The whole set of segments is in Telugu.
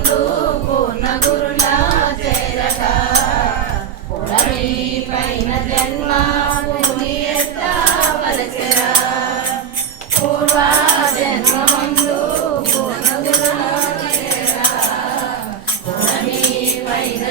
నందు పూర్ణ గురులా చేరక పురమీ పైన జన్మ భూమి ఎత్తవలసరా పూర్వ జన్మందు పూర్ణ గురులా పైన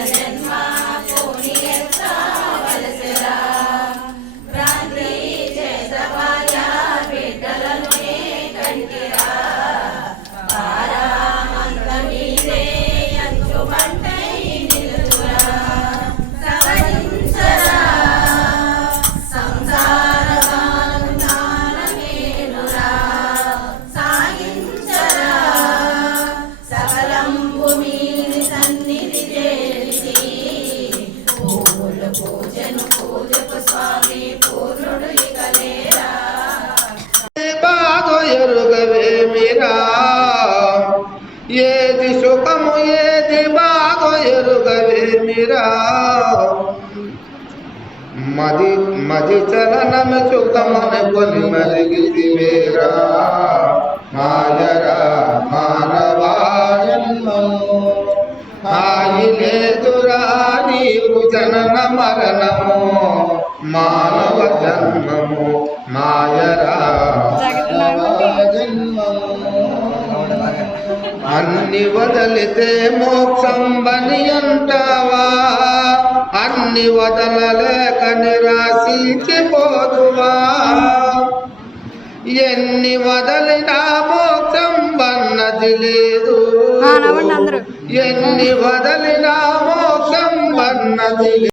బాధ ఎరుగవేమిరా మది మది చలనము సుఖమని కొని మరిగితివేరా మాయరా మానవా జన్మము హాయి లేదురా నీకు జనన మరణము? మానవ జన్మము మాయరా జన్మము? అన్ని వదలితే మోక్షం బని అంటావా? అన్ని వదలలేక నిరాశించిపోదువా? ఎన్ని వదలినా మోక్షం వన్నది లేదు. ఎన్ని వదలినా మోక్షం వన్నది లేదు.